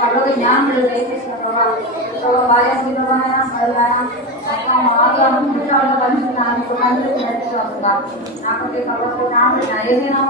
పడవ జ్ఞానం దయచేసిన ప్రభావ బాధ్యమైన మరలాయన నాకు ఏదైనా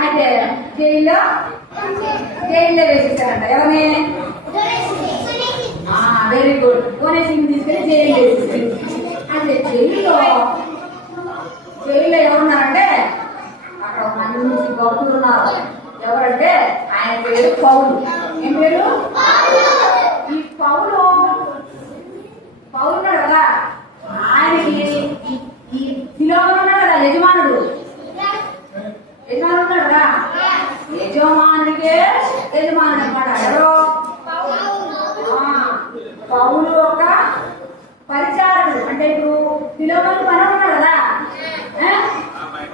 అయితే జైల్లో జైల్లో వేసేసారంట ఎవరిని వెరీ గుడ్ కోనే సింగ్ తీసుకెళ్ళి జైలు వేసేసారు అయితే జైల్లో జైల్లో ఎవరున్నారంటే అక్కడ ఒక మంచి భక్తులు ఉన్నారు ఎవరంటే ఆయన పేరు పౌలు ఏం పేరు ఈ పౌలు పౌలు ఉన్నాడు కదా ఆయనకి ఫిలోమన్ ఉన్నాడు కదా యజమానుడు? యజమానుడు ఉన్నాడు కదా? యజమానుడికే యజమానుడు అన్నమాట ఎవరో? పౌలు. యొక్క పరిచారకుడు. అంటే ఇప్పుడు ఫిలోమన్ పని ఉన్నాడు కదా?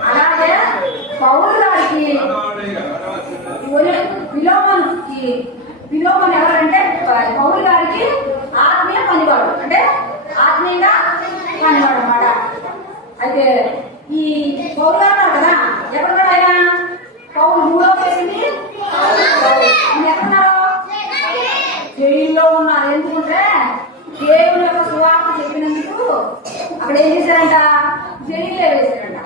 అలాగే పౌలు గారికి విలోమన్ విలోమన్ ఎవరంటే పౌరు గారికి ఆత్మీయంగా పనివాడు అన్నమాట అయితే ఈ పౌరులు అన్నారు కదా ఎక్కడ ఉన్నాడు ఆయన? పౌరు మూడో చేసింది? ఎక్కడున్నారు జైల్లో ఉన్నారు ఎందుకంటే దేవుని యొక్క సువార్త చెప్పినందుకు అక్కడ ఏం చేశారంట జైల్లో వేశారంట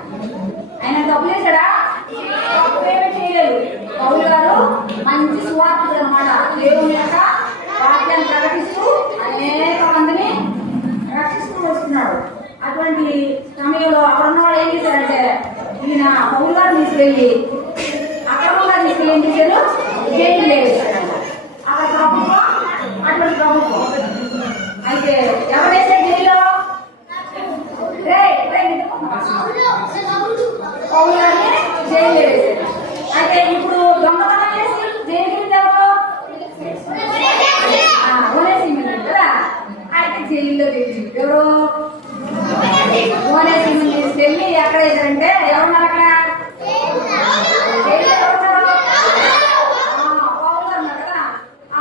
ఆయన తప్పు చేశాడా? తప్పు తప్పేమీ చేయలేదు. పౌలు గారు మంచి సువార్త అనమాట దేవుని యొక్క వాక్యాన్ని ప్రకటిస్తూ అనేక అటువంటి సమయంలో అక్కడ ఏం చేశారంటే ఈయన పౌరు గారు తీసుకెళ్ళి అక్రమంగా తీసుకెళ్ళి ఏం చేశారు జైలు వేశారంట అక్కడ ప్రభుత్వం అటువంటి ప్రభుత్వం. అయితే ఎవరైతే జైల్లో రేయ్, రేయ్, నిద్రపోతున్నావా? పౌలు గారిని జైలు వేశారు అయితే ఇప్పుడు దొంగతనం చేసి జైలుకి వెళ్ళారు ఓనేసింగ్ కదా అయితే జైల్లో వేసి ఎవరు ఓనేసింగ్ తీసుకెళ్ళి ఎక్కడ వేశారంటే ఎవరున్నారు అక్కడ జైల్లో ఎవరున్నారు? ఆ, పౌలు గారు ఉన్నారు కదా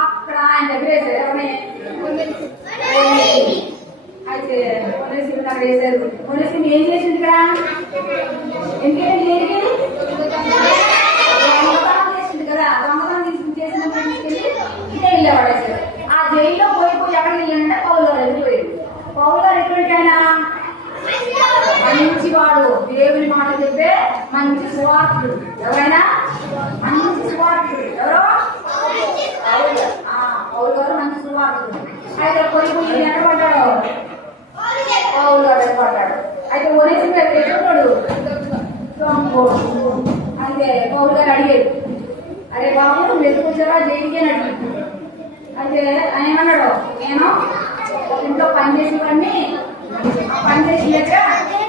అక్కడ ఆయన దగ్గర వేశారు ఎవరిని అయితే ఓనేసింగ్ అక్కడ వేశారు ఓనేసింగ్ ఏం చేసింది ఇక్కడ ఎందుకంటే దేనికి దొంగతనం చేసింది కదా దొంగతనం చేసి చేసినప్పుడు తీసుకెళ్ళి జైల్లో పడేశారు ఆ జైల్లో పోయి పోయి ఎక్కడికి వెళ్ళాడంటే పౌలు గారు వెళ్ళిపోయాడు పౌలు గారు ఎటువంటి ఆయన మంచివాడు దేవుని మాట చెప్పే మంచి సువార్తుడు ఎవరైనా మంచి సువార్తుడు ఎవరో పౌలు గారు. ఆ, పౌలు గారు మంచి సువార్తుడు అయితే పోయి పోయి ఎక్కడ పడ్డాడు పౌలు గారు ఎక్కడ పడ్డాడు అయితే ఒరేసి ఎక్కడున్నాడు దొంగోడు. అయితే పౌలు గారు అడిగాడు అరే బాబు నువ్వు ఎందుకు వచ్చావా దేనికి అని అడిగాడు అయితే ఆయన ఏమన్నాడు నేను ఒక ఇంట్లో పని చేసేవాడిని ఆ పని చేసిన దగ్గర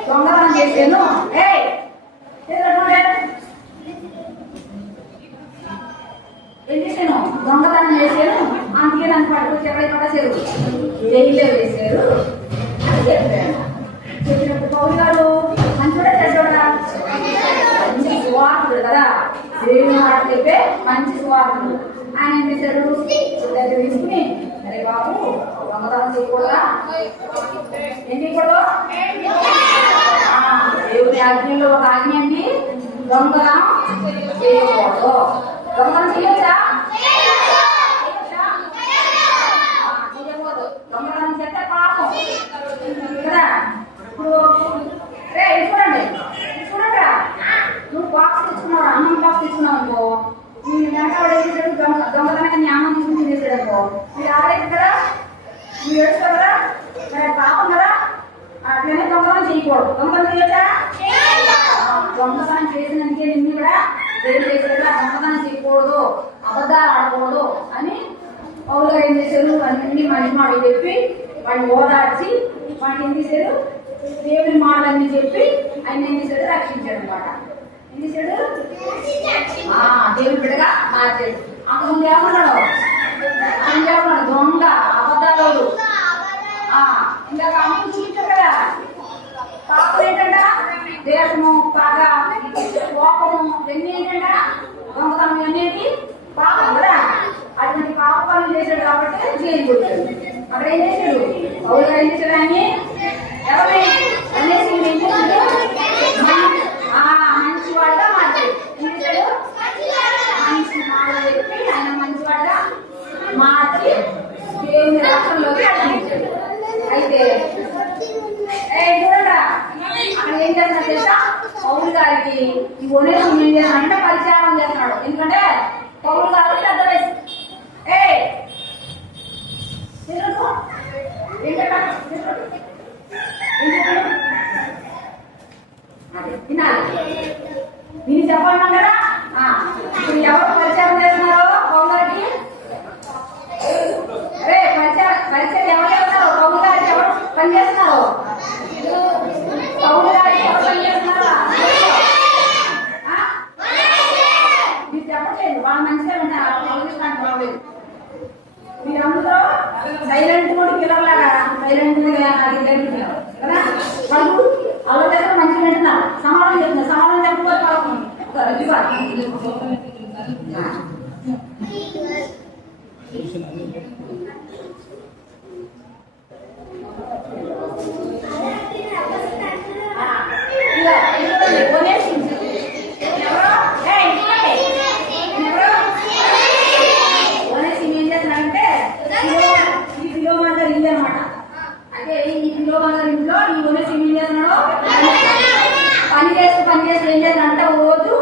దొంగతనం చేశాను ఏయ్ చేతులు ఏం చేశాను దొంగతనం చేశాను అందుకే నన్ను పట్టుకొచ్చి ఎక్కడికి పట్టేశారు జైల్లో వేశారు అని చెప్పాను చెప్పినప్పుడు పౌరు గారు మంచివాడే చెడ్డోడా మంచి సువార్తుడు కదా దేవుని మాట చెప్పే మంచి సువార్తుడు ఆయన ఏం చేశాడు దగ్గర తీసుకుని అరే బాబు దొంగతనం చేయకూడదా ఏం చేయకూడదు ఆ, దేవుని ఆజ్ఞలో ఒక ఆజ్ఞ అండి. దొంగలం చేయకూడదు. దొంగతనం చేయొచ్చా? చేయకూడదు. దొంగతనం చేస్తే పాపం. కదా? ఇప్పుడు రే చూడండి. చూడండి నువ్వు బాక్స్ తెచ్చుకున్నావు అన్నం బాక్స్ తెచ్చుకున్నావు అనుకో. వెనకాల చేశాడు? అన్నం తీసుకుని అనుకో. మీరు ఆడలేదు కదా మీరు ఏడుస్తారు కదా మరి అది పాపం కదా అట్లనే దొంగతనం చేయొచ్చా దొంగతనం చేసినందుకే నిన్ను కూడా దేవుడు చేశాడు దొంగతనం చేయకూడదు అబద్ధాలు ఆడకూడదు అని పౌలు గారు ఏం చేశారు అన్ని మంచి మాటలు చెప్పి వాడిని ఓదార్చి వాడిని ఏం చేశారు దేవుని మాటలన్నీ చెప్పి ఆయన ఏం చేశాడు రక్షించాడు అనమాట ఏం చేశాడు ఆ, దేవుని బిడ్డగా మార్చాడు అంతకుముందు ఏమన్నాడు అంతకుముందు ఏమన్నాడు దొంగ అబద్ధాలు ఆ, ఇందాక అమ్మ చూపించారు కదా పాపం ఏంటంట దేశము బాగా కోపము ఇవన్నీ ఏంటంటే దొంగతనం ఇవన్నీ పాపం కదా అటువంటి పాప పనులు చేశాడు కాబట్టి జైలు వచ్చాడు అక్కడ ఏం చేశాడు? పౌరు ఏం చేశాడు ఆయన్ని? ఏం మంచి మార్చాడు. ఏం చేశాడు? మంచి చెప్పి ఆయన మార్చి దేవుని రాష్ట్రంలోకి అయితే ఏం చేస్తున్నా తెలుసా? పౌరు గారికి ఈ ఒనేసం ఏం చేస్తున్నాడంటే పరిచయం చేస్తున్నాడు. ఎందుకంటే పౌరు గారు పెద్ద వయసు ఏ ఏం వినాలి. నేను చెప్పాను కదా ఆ, ఇప్పుడు ఎవరు పరిచయం చేస్తున్నారు పౌరు గారికి అరే పరిచయం పరిచయం ఎవరు చేస్తున్నారు పౌరు గారికి ఎవరు పని చేస్తున్నారు పౌరు గారికి ఎవరు పని చేస్తున్నారు ఆ? మీరు చెప్పట్లేదు వాళ్ళ మంచిగా ఉన్నారు ఆలోచించడానికి బాగలేదు మీరందరూ సైలెంట్ కూడా పిల్లలాగా సైలెంట్ అది లేదు కదా వాళ్ళు ఆలోచన మంచిగా వింటున్నారు సమాధానం చెప్తున్నారు సమాధానం చెప్పకపోతే వాళ్ళకు ఒక రివార్డ్. ఆ, ఇదిగో, ఇదిగో, కొనేసి. ఎవరు? ఏయ్, ఇదిగోండి. ఎవరు? కొనేసి ఏం చేస్తున్నాడంటే కిలో- ఈ కిలో మందర ఇల్లు అనమాట అంటే ఈ కిలో మందర ఇంట్లో ఈ కొనేసి ఏం చేస్తున్నాడు పని చేస్తూ పని చేస్తూ ఏం చేస్తున్నాడంటే ఓ రోజు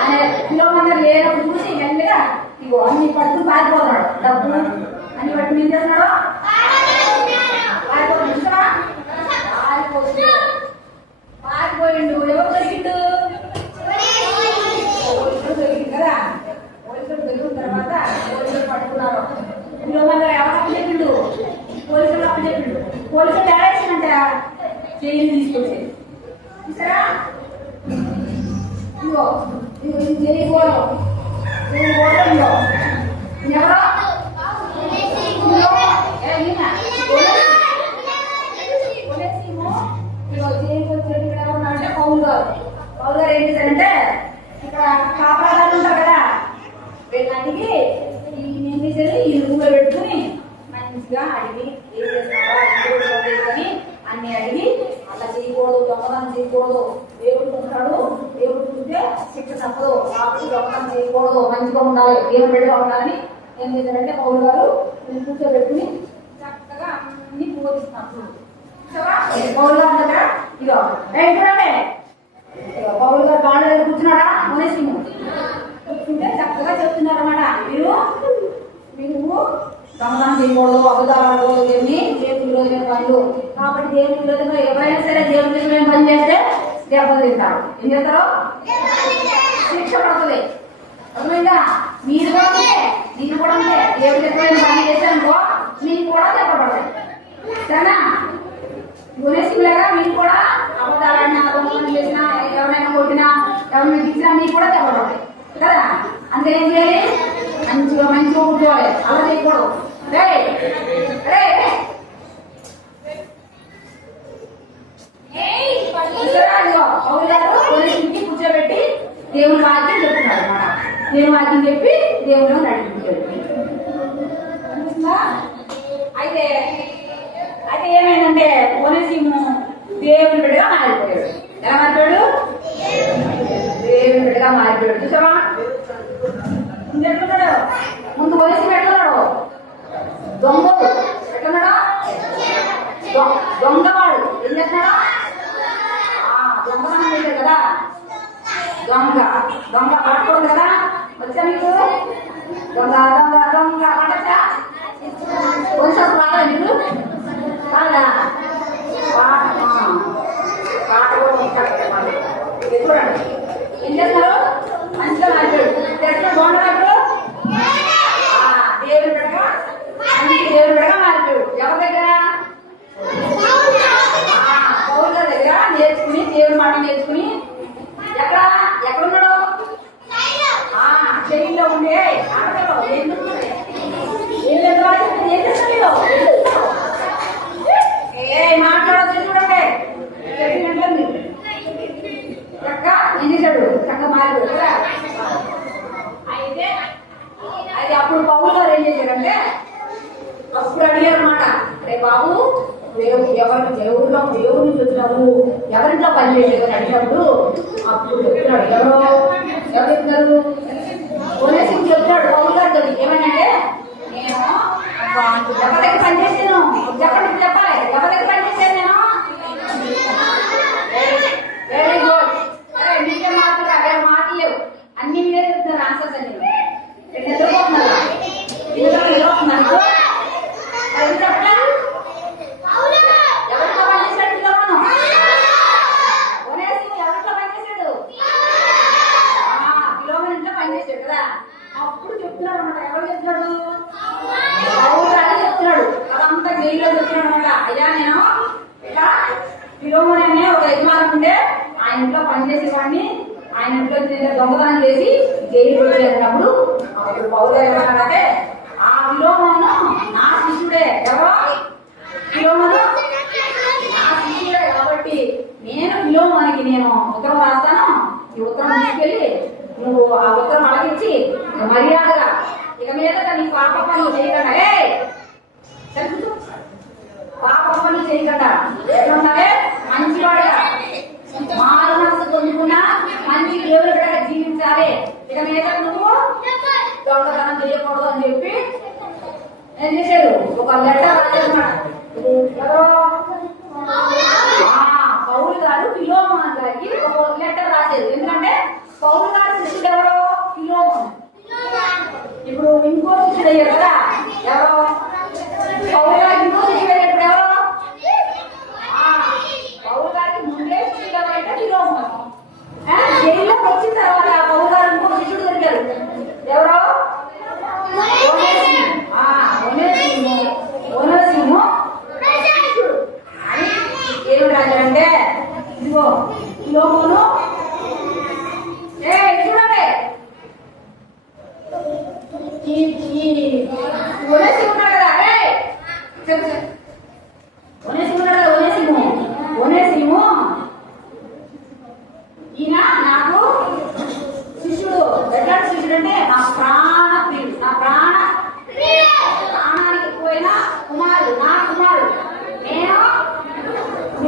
ఆయన కిలో మందర లేనప్పుడు చూసి మెల్లగా ఇగో అన్ని పట్టు పారిపోతున్నాడు డబ్బులు అన్ని పట్టు ఏం చేస్తున్నాడు పారిపోతున్నాడు చూసావా? పారిపోతుంది పారిపోయిండు ఎవరు దొరికిండు పోలీసులు దొరికింది కదా పోలీసులు దొరికిన తర్వాత పోలీసులు పట్టుకున్నారు ఇందులో మళ్ళీ ఎవరు అప్పు చెప్పిండు పోలీసులు అప్పు చెప్పిండు పోలీసులు ఏడేసిందంట జైలు తీసుకొచ్చి చూసారా ఇదిగో ఇదిగో ఇది జైలు గోడం జైలు గోడంలో ఎవరో ఇదిగో, ఏ ఈయన, కొనేసిమో, ఇదిగో ఇక్కడ ఉన్నారంటే గారు. పౌలు గారు ఏం చేశారంటే ఇక్కడ కాపలాదారు ఉంటారు కదా. వీళ్ళని ఈ ఈ రూమ్లో పెట్టుకుని మంచిగా అడిగి ఏం అన్ని అడిగి అలా చేయకూడదు దొంగతనం చేయకూడదు. దేవుడు ఉంటాడు దేవుడు చూస్తే శిక్ష తప్పదు. కాబట్టి దొంగతనం చేయకూడదు. మంచిగా ఉండాలి. దేవుడు బిడ్డగా ఉండాలని ఏం చేశారంటే పౌరు గారు కూర్చోబెట్టుకుని చక్కగా అన్ని బోధిస్తాను పౌరు గారు దగ్గర ఇదో ఏంటంటే చూడండి పౌరు గారు బాణ దగ్గర కూర్చున్నాడా మునేసింగ్ కూర్చుంటే చక్కగా చెప్తున్నారు అనమాట మీరు మీరు దొంగతనం చేయకూడదు అబద్ధాలు ఏమి దేవుని విరోధమైన పనులు కాబట్టి దేవుని విరోధంగా ఎవరైనా సరే దేవుని విరోధమైన పని చేస్తే దెబ్బలు తింటారు ఏం చేస్తారు శిక్ష పడుతుంది అర్థమైందా మీరు కూడా ఉంటే నేను కూడా ఉంటే దేవుని ఎప్పుడైనా పని చేశానుకో మీకు కూడా దెబ్బ పడతాయి సరేనా? గుణేశంలాగా మీరు కూడా అబద్ధాలన్నా దొంగతనం చేసినా ఎవరైనా కొట్టినా ఎవరైనా ఇచ్చినా మీకు కూడా పడతాయి కదా? అందుకే ఏం చేయాలి? మంచిగా మంచిగా కూర్చోవాలి అలా చేయకూడదు. రే రే కూర్చోబెట్టి దేవుని వాక్యం చెప్తున్నారు దేవుని వాక్యం చెప్పి దేవుని నడిపించాడు అయితే ఏమైందంటే పోలీసీము దేవుని బిడ్డగా మారిపోయాడు. ఎలా మారిపోయాడు? దేవుని బిడ్డగా మారిపోయాడు. చూసావా? ముందు ఎట్లున్నాడు ముందు పోలీసు ఎట్లున్నాడు దొంగ ఎట్లున్నాడా దొ- దొంగవాడు ఏం చేస్తున్నాడా? ఆ, కదా. దొంగ. దొంగ పట్టుకోండి కదా. వచ్చా మీకు? దొంగ దొంగ దొంగ. పట్టచ్చా కొంచెం రాదా మీకు? రాదా పాట ఆ, చూడండి ఏం చేస్తారు చేశారంటే అప్పుడు అడిగారనమాట అరే బాబు దేవుడు ఎవరి దేవుళ్ళ దేవుడిని చూసినాము ఎవరింట్లో పని చేయలేదు? అని అడిగినప్పుడు అప్పుడు చెప్తున్నాడు ఎవరో ఎవరు చెప్తున్నారు పోలీసుకి చెప్తున్నాడు బాబు గారు కదా ఏమనంటే నేను ఎవరికి దగ్గర పనిచేసాను ఎవరి చెప్పాలి. ఎవరి దగ్గర పనిచేసాను శివమ్మ అనే ఒక యజమాని ఉంటే ఆయన ఇంట్లో పనిచేసే వాడిని ఆయన ఇంట్లో దొంగతనం చేసి జైలు చేసినప్పుడు అప్పుడు ఆ విలోమను నా శిష్యుడే ఎవరో? విలోమను నా శిష్యుడే కాబట్టి నేను విలోమానికి నేను ఉత్తరం రాస్తాను ఈ ఉత్తరం తీసుకెళ్ళి నువ్వు ఆ ఉత్తరం అడగించి మర్యాదగా ఇక మీద నీ పాప పనులు చేయకుండా. సరే పాప చేయకుండా ఎట్లుంటావే? మంచివాడుగా మారు మనసు పొందుకున్నా మంచి దేవుడిగా జీవించాలి ఇక మీద నువ్వు దొంగతనం చేయకూడదు అని చెప్పి ఏం చేశారు? ఒక లెటర్ రాసేస్తున్నాడు గారు పిలోమోహన్ గారికి ఒక లెటర్ రాసేది ఎందుకంటే పౌరులు గారు శిష్యుడు ఎవరో? ఇప్పుడు ఇంకో శిష్యుడు అయ్యారు కదా.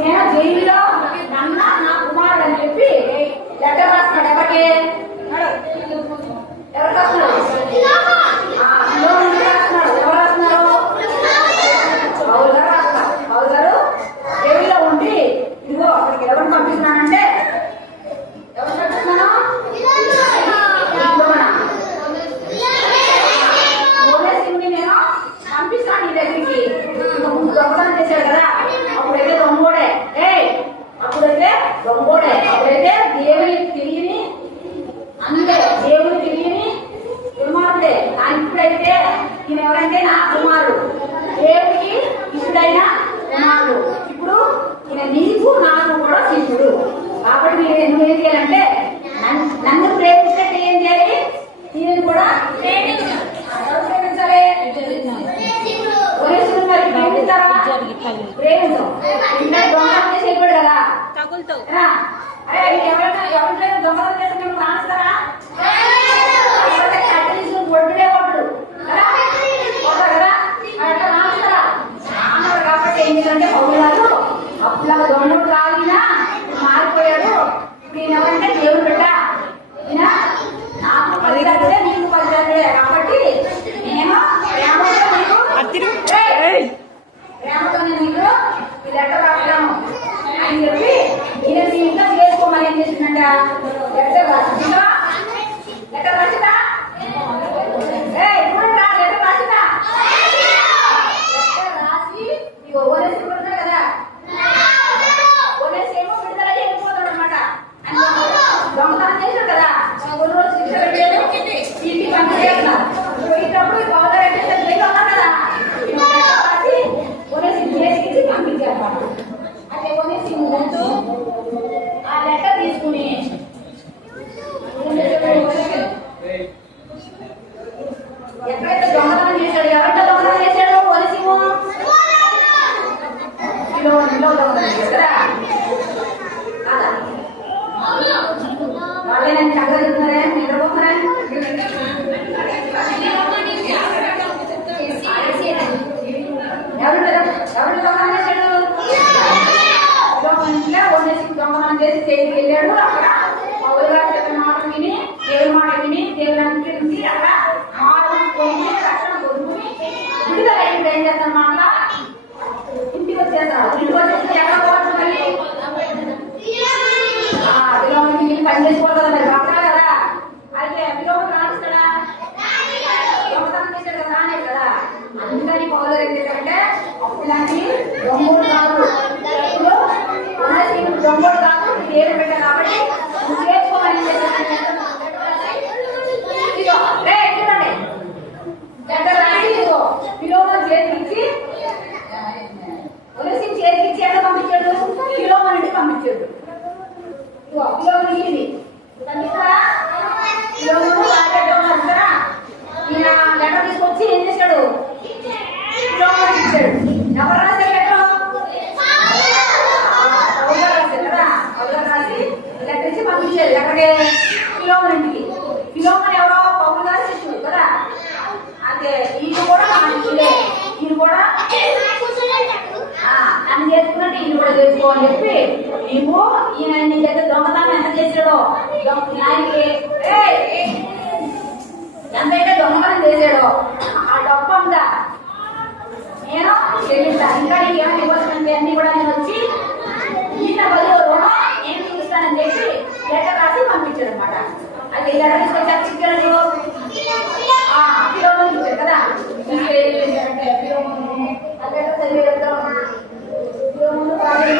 నేను జైలులో నన్న నా కుమారుడు అని చెప్పి లెటర్ రాస్తాడు ఎవరికి? దొంగతనం చేసి కదా. తగులుతావు. ఎవరికైనా ఎవరికైనా దొంగతనం చేసి విద్య అక్కడ ఆరు తొమ్మిది లక్షల గొడుగుని విడుదల అయిందని అన్నమాట తెలుసుకో అని చెప్పి నీవు ఈయన నీకైతే దొంగతనం ఎంత చేశాడో? ఎంతైతే దొంగతనం చేశాడో ఆ డబ్బు అంతా నేను చెల్లిస్తాను ఇంకా నీకు ఏమైనా ఇవ్వాల్సినవి అన్ని కూడా నేను వచ్చి ఈయన బదులు రుణం ఏం చూపిస్తానని చెప్పి లెటర్ రాసి పంపించాడు అనమాట అది లెటర్ తీసుకొచ్చాక చిక్కలు కిలో కదా. Padre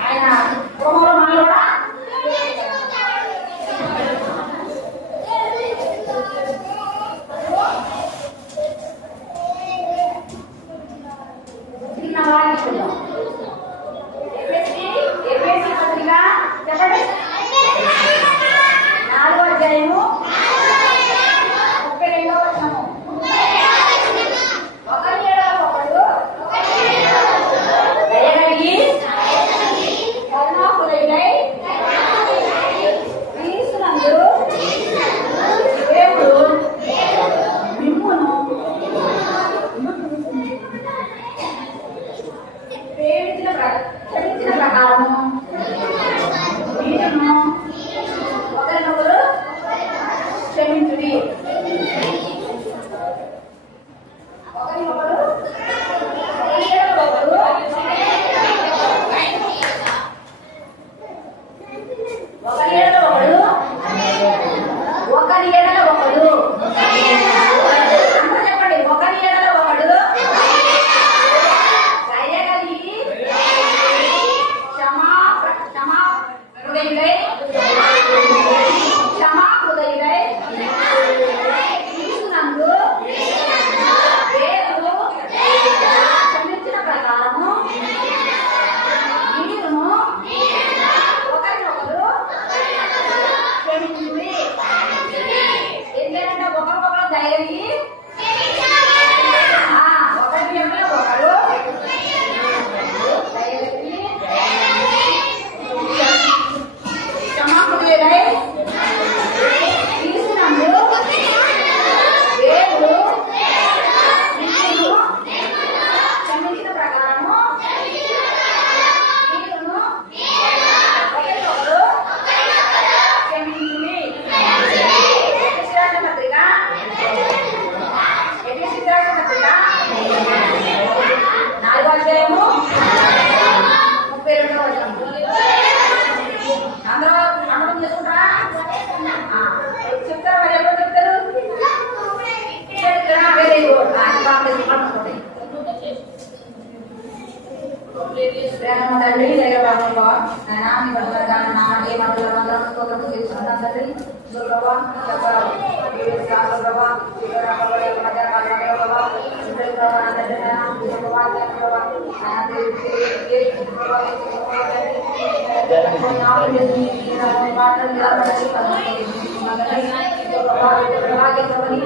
Ayah, rumah-rumah lorak. doing today?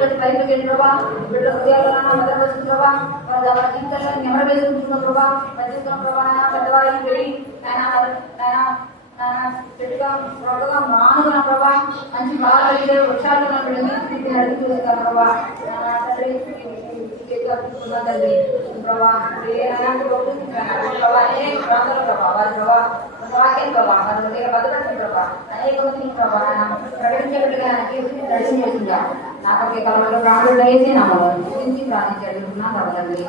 సార్లు ప్రభా ఇదిగో నా ప్రభా ఈ యొక్క మధ్యాహ్న కాలంలో ప్రభా ఇద్దరు ప్రభా నా తండ్రి నాయన ఇదిగో ప్రభా ఇద్దరు ప్రభా నాయన దేవుడి దేవుడి ప్రభా ఇదిగో ప్రభా తండ్రి కొన్ని ఆవులు చేసి నా మాటలు నిలబడాలి మంచి బాగా వృక్షాలు ప్రభా తండ్రి ప్రభా ప్రభా అనేక ప్రాంతాల ప్రభా వారి ప్రభా వాక్యం ప్రభా వారి దగ్గర భద్రపడిన ప్రభా అనేక మందిని ప్రభా ప్రకటించేట్టుగా నడిచిందా నాకు కలవలో ప్రాణులు వేసి నామలో ప్రార్థించాడు ప్రభా తండ్రి